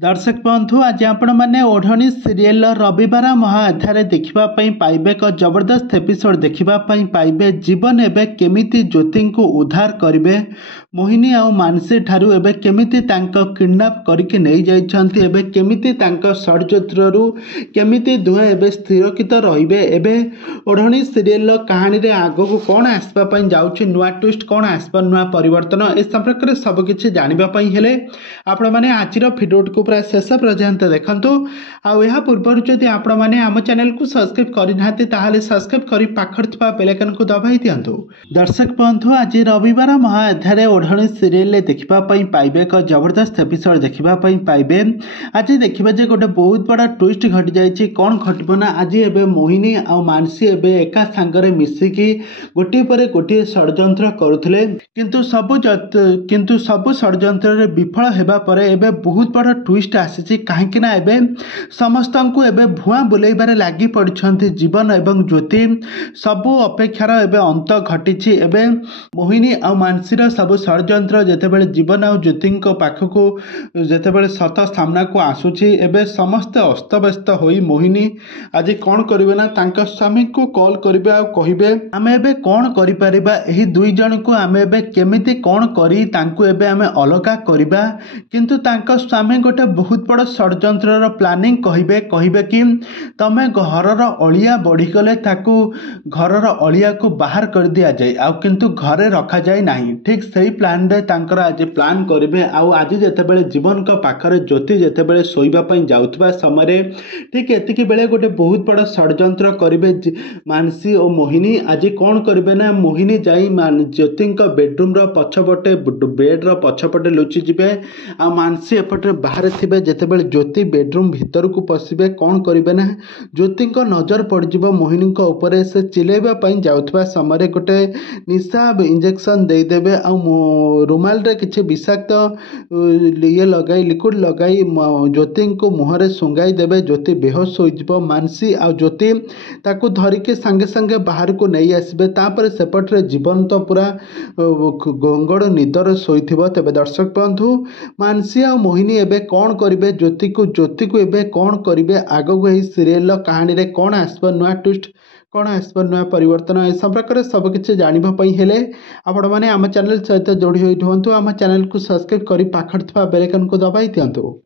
दर्शक बंधु आज आपण मैंने ओढ़णी सीरियल रविवार महाअध्याय देखापी पाइबे एक जबरदस्त एपिसोड देखापी पाइबे। जीवन एवं केमिति ज्योति को उद्धार करेंगे मोहिनी आ मानसी ठारू एवं केमिति किडनैप करके नहीं जाइछन्ति एवं केमिति षड्यंत्रु केमिति दुहे एवं स्थिरकित रहिबे। एवं ओढ़णी सीरियल कहानी रे आगो कौन आसवाई जाऊँगी नुआ ट्विस्ट कौन आसवा नुआ परिवर्तन ए संपर्क में सबकि जानापी हेले आपण मैंने आज भिडियो को पूरा शेष पर्यंत देखु। आ पूर्व जदि आपण मैंने आम चैनल को सब्सक्राइब करना ताहले सब्सक्राइब कर पाखर बेल आइकन को दबाई दिंतु। दर्शक बंधु आज रविवार महाअध्याय ओढ़णी सीरियल देखापी पाइबे एक जबरदस्त एपिसोड देखापी पाइबे। आज देखा जे गोटे बहुत बड़ा ट्विस्ट घटी जाइए कौन घटना ना आज एवं मोहिनी आ मानसी एवं एका सांगरे मिसिकी गोटे पर गोटे षड्यंत्र करुले किंतु सबु षड्यंत्र विफल हेबा परे एबे बहुत बड़ा ट्विस्ट आसी कहीं एबे समस्त को एबे भुआ बुलेबारे लगी पड़छन्ति जीवन एवं ज्योति सबु अपेक्षार एबे अंत घटी। एबे मोहिनी आ मानसीर सबु षड्यंत्र जेतेबेले जीवन आ ज्योति पाखकू जेतेबेले सत सामना को आसुची एबे समस्ते अस्तव्यस्त होई मोहिनी आज कौन करिवे ना तांका स्वामी को कॉल करिवे आ कहिबे आमे एबे कौन करि परिबा एही दुई जन को आमे एबे केमिति कौन करी तांकू एबे आमे अलगा करिबा। किंतु तांका स्वामी गोटे बहुत बड़ षड्यंत्र प्लानिंग कहिबे कि तमे घरर अलिया बढ़ीगले ताकू घरर अलिया को बाहर कर दिया जाए आ किंतु घरे रखा जाए नहीं। ठीक सही प्लान रे तांकर आज प्लान करिवे। आज जेतेबेले जीवन का पाखरे ज्योति जेतेबेले सोइबा पई जाउतबा समय ठीक एतिकी बेले गोटे बहुत बड़ षड्यंत्र करिवे मानसी और मोहिनी। आज कौन करिवे ना मोहिनी जाई ज्योति बेडरूम पछपटे बेड पछपटे लुचि जिबे आ मानसी एपटे बाहर थे जितेबाला ज्योति बेडरूम भीतर को पशिबे कौन करेंगे ना ज्योति नजर पड़ज मोहिनी उपर से चिलेबा जाउथबा समय गोटे निशा इंजेक्शन देदेवे आ रुमाल रे किछि विषाक्त ये लगाई लिक्विड लगाई ज्योति को मुहरे सुंगाई देवे। ज्योति बेहोश हो मानसी आ ज्योति ताकू धरिके संगे संगे बाहर को नहीं आसबे तापर सेपटे जीवन तो पूरा गंगड़ निदर शोइथिबो। तेबे दर्शक बंधु मानसी आ मोहिनी एबे कौन करिवे ज्योति को एबे कौन करिवे आगो एही सीरियल कहानी रे कौन आसबा नुआ ट्विस्ट कौन आसबा नुआ परिवर्तन ए संपर्क में सबकि जानापी हेले आपण मैंने आम चैनल सहित जोड़ी होई आम चैनल को सब्सक्राइब कर पाखर बेल आइकन को दबाई दिंतु।